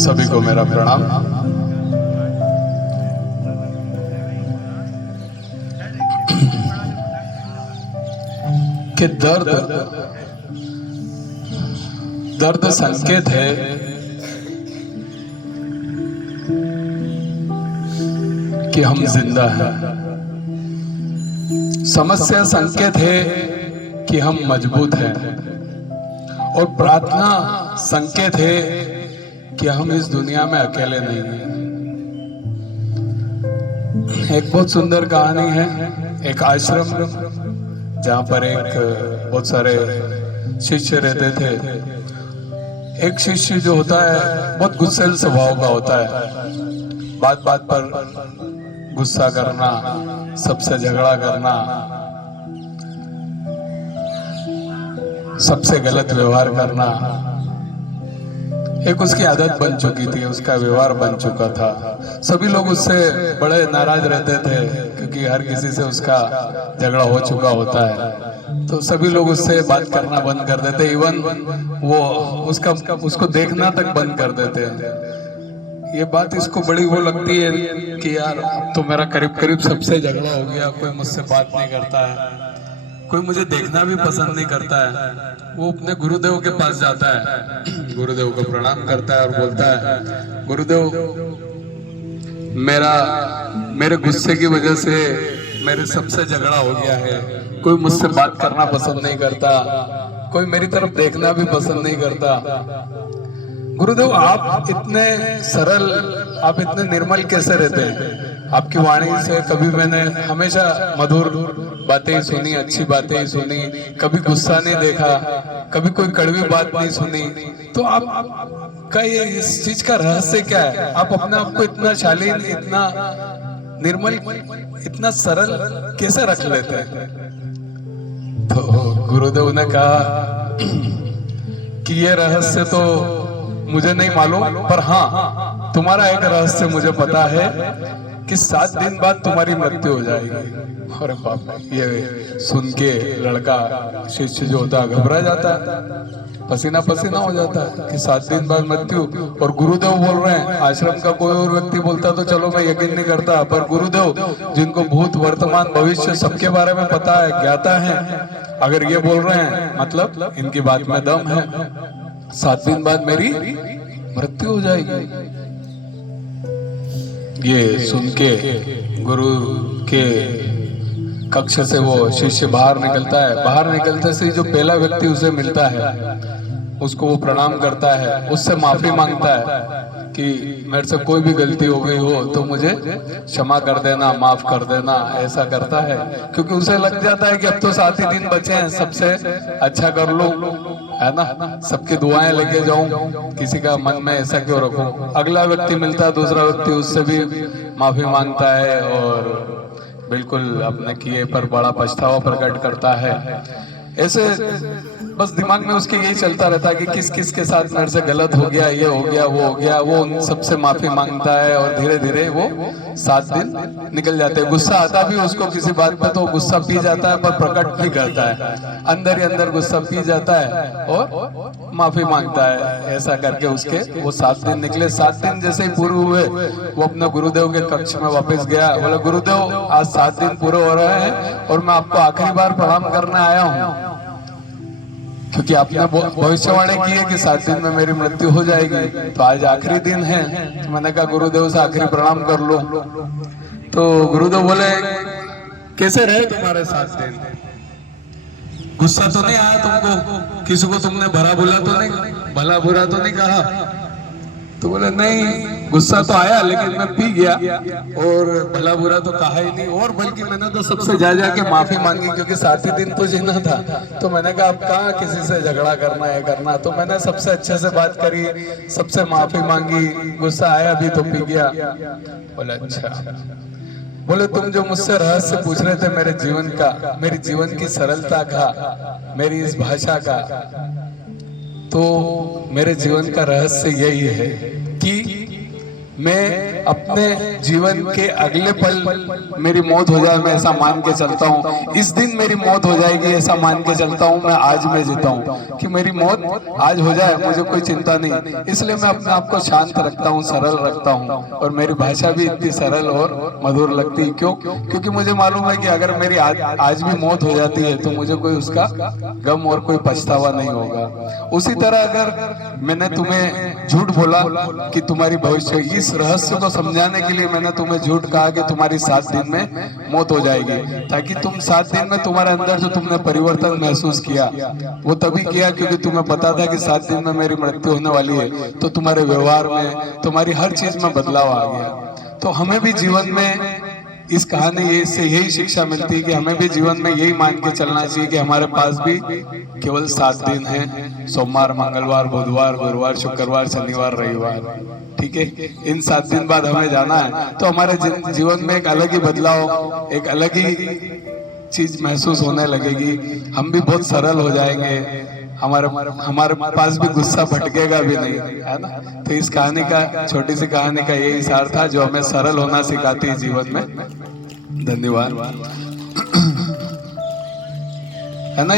सभी को मेरा प्रणाम। कि दर्द दर्द संकेत है कि हम जिंदा हैं। समस्या संकेत है कि हम मजबूत हैं, और प्रार्थना संकेत है कि हम इस दुनिया में अकेले नहीं हैं। एक बहुत सुंदर कहानी है। एक आश्रम जहाँ पर एक बहुत सारे शिष्य रहते थे। एक शिष्य जो होता है बहुत गुस्सैल स्वभाव का होता है। बात बात पर गुस्सा करना, सबसे झगड़ा करना, सबसे गलत व्यवहार करना एक उसकी आदत बन चुकी थी, उसका व्यवहार बन चुका था। सभी लोग उससे बड़े नाराज रहते थे क्योंकि हर किसी से उसका झगड़ा हो चुका होता है। तो सभी लोग उससे बात करना बंद कर देते, इवन वो उसको देखना तक बंद कर देते। ये बात इसको बड़ी वो लगती है कि यार अब तो मेरा करीब करीब सबसे झगड़ा हो गया, कोई मुझसे बात नहीं करता है, कोई मुझे देखना भी पसंद नहीं करता है। वो अपने गुरुदेव के पास जाता है, गुरुदेव को प्रणाम करता है और बोलता है, गुरुदेव मेरे गुस्से की वजह से मेरे सबसे झगड़ा हो गया है। कोई मुझसे बात करना पसंद नहीं करता, कोई मेरी तरफ देखना भी पसंद नहीं करता। गुरुदेव आप इतने सरल, आप इतने निर्मल कैसे रहते हैं? आपकी वाणी से कभी मैंने हमेशा मधुर बातें ही सुनी, अच्छी बातें ही सुनी, कभी गुस्सा नहीं देखा, कभी कोई कड़वी बात नहीं सुनी। तो आप का ये इस चीज का रहस्य क्या है? आप अपने आप को इतना शालीन, इतना निर्मल, इतना सरल कैसे रख लेते हैं? तो गुरुदेव ने कहा कि ये रहस्य तो मुझे नहीं मालूम, पर हाँ तुम्हारा एक रहस्य मुझे पता है कि 7 दिन बाद तुम्हारी मृत्यु हो जाएगी। अरे बाप रे! ये सुन के लड़का शिष्य जो होता है घबरा जाता है, पसीना पसीना हो जाता है कि 7 दिन बाद मृत्यु। और गुरुदेव बोल रहे हैं। आश्रम का कोई और व्यक्ति बोलता तो चलो मैं यकीन नहीं करता, पर गुरुदेव जिनको भूत वर्तमान भविष्य सबके बारे में पता है, ज्ञाता है, अगर ये बोल रहे हैं मतलब इनकी बात में दम है। 7 दिन बाद मेरी मृत्यु हो जाएगी। ये सुन के गुरु के कक्ष से वो शिष्य बाहर निकलता है। बाहर निकलते से जो पहला व्यक्ति उसे मिलता है उसको वो प्रणाम करता है, उससे माफी मांगता है कि मेरे से कोई भी गलती हो गई हो तो मुझे क्षमा कर देना, माफ कर देना, ऐसा करता है। क्योंकि उसे लग जाता है कि अब तो 7 ही दिन बचे हैं, सबसे अच्छा कर लो, है ना, सबकी दुआएं लेके जाऊं, किसी का मन में ऐसा क्यों रखूं। अगला व्यक्ति मिलता है, दूसरा व्यक्ति, उससे भी माफी मांगता है और बिल्कुल अपने किए पर बड़ा पछतावा प्रकट करता है। ऐसे बस दिमाग में उसके यही चलता रहता है कि किस किस के साथ मेरे से गलत हो गया, ये हो गया, वो हो गया। वो उन सबसे माफी मांगता है और धीरे धीरे वो 7 दिन निकल जाते हैं। गुस्सा आता भी उसको किसी बात पे तो गुस्सा पी जाता है, पर प्रकट नहीं करता है, अंदर ही अंदर गुस्सा पी जाता है और माफी मांगता है। ऐसा करके उसके वो 7 दिन निकले। 7 दिन जैसे ही पूरे हुए वो अपने गुरुदेव के कक्ष में वापस गया। बोला, गुरुदेव आज 7 दिन पूरे हो रहे हैं और मैं आपको आखिरी बार प्रणाम करने आया हूँ, क्योंकि आपने भविष्यवाणी की है कि 7 दिन में मेरी मृत्यु हो जाएगी। तो आज आखिरी दिन है, तो मैंने कहा गुरुदेव से आखिरी प्रणाम कर लो। तो गुरुदेव बोले, कैसे रहे तुम्हारे 7 दिन? गुस्सा तो नहीं आया तुमको? किसी को तुमने भला बुरा तो नहीं, भला बुरा तो नहीं कहा? तो बोले नहीं, गुस्सा तो आया लेकिन मैं पी गया और भला बुरा तो कहा ही नहीं। और बल्कि मैंने तो सबसे जा के माफी मांगी, क्योंकि 7 ही दिन तो जीना था। तो मैंने कहा अब कहाँ किसी से झगड़ा करना है करना, तो मैंने सबसे अच्छे से बात करी, सबसे माफी मांगी, गुस्सा आया भी तो पी गया। बोले अच्छा। बोले तुम जो मुझसे रहस्य पूछ रहे थे मेरे जीवन का, मेरी जीवन की सरलता का, मेरी इस भाषा का, तो मेरे जीवन का रहस्य यही है कि मैं अपने जीवन के अगले पल मेरी मौत हो जाए मैं ऐसा मान के चलता हूँ, इस दिन मेरी मौत हो जाएगी ऐसा मान के चलता हूँ। मैं आज में जीता हूँ कि मेरी मौत आज हो जाए, मुझे कोई चिंता नहीं। इसलिए मैं अपने आप को शांत रखता हूँ, सरल रखता हूँ, और मेरी भाषा भी इतनी सरल और मधुर लगती है। क्यों? क्योंकि मुझे मालूम है कि अगर मेरी आज भी मौत हो जाती है तो मुझे कोई उसका गम और कोई पछतावा नहीं होगा। उसी तरह अगर मैंने तुम्हें झूठ बोला कि तुम्हारी भविष्य, इस रहस्य को समझाने के लिए मैंने तुम्हें झूठ कहा कि तुम्हारी 7 दिन में मौत हो जाएगी, ताकि तुम 7 दिन में तुम्हारे अंदर जो तुमने परिवर्तन महसूस किया वो तभी किया क्योंकि तुम्हें पता था कि 7 दिन में मेरी मृत्यु होने वाली है। तो तुम्हारे व्यवहार में, तुम्हारी हर चीज में बदलाव आ गया। तो हमें भी जीवन में इस कहानी से यही शिक्षा मिलती है कि हमें भी जीवन में यही मान के चलना चाहिए कि हमारे पास भी केवल 7 दिन है, सोमवार, मंगलवार, बुधवार, गुरुवार, शुक्रवार, शनिवार, रविवार। ठीक है, इन 7 दिन बाद हमें जाना है। तो हमारे जीवन में एक अलग ही बदलाव, एक अलग ही चीज महसूस होने लगेगी। हम भी बहुत सरल हो जाएंगे, हमारे पास भी गुस्सा भटकेगा भी नहीं, है ना। तो इस कहानी का, छोटी सी कहानी का यही सार था जो हमें सरल होना सिखाती है जीवन में। धन्यवाद। है ना।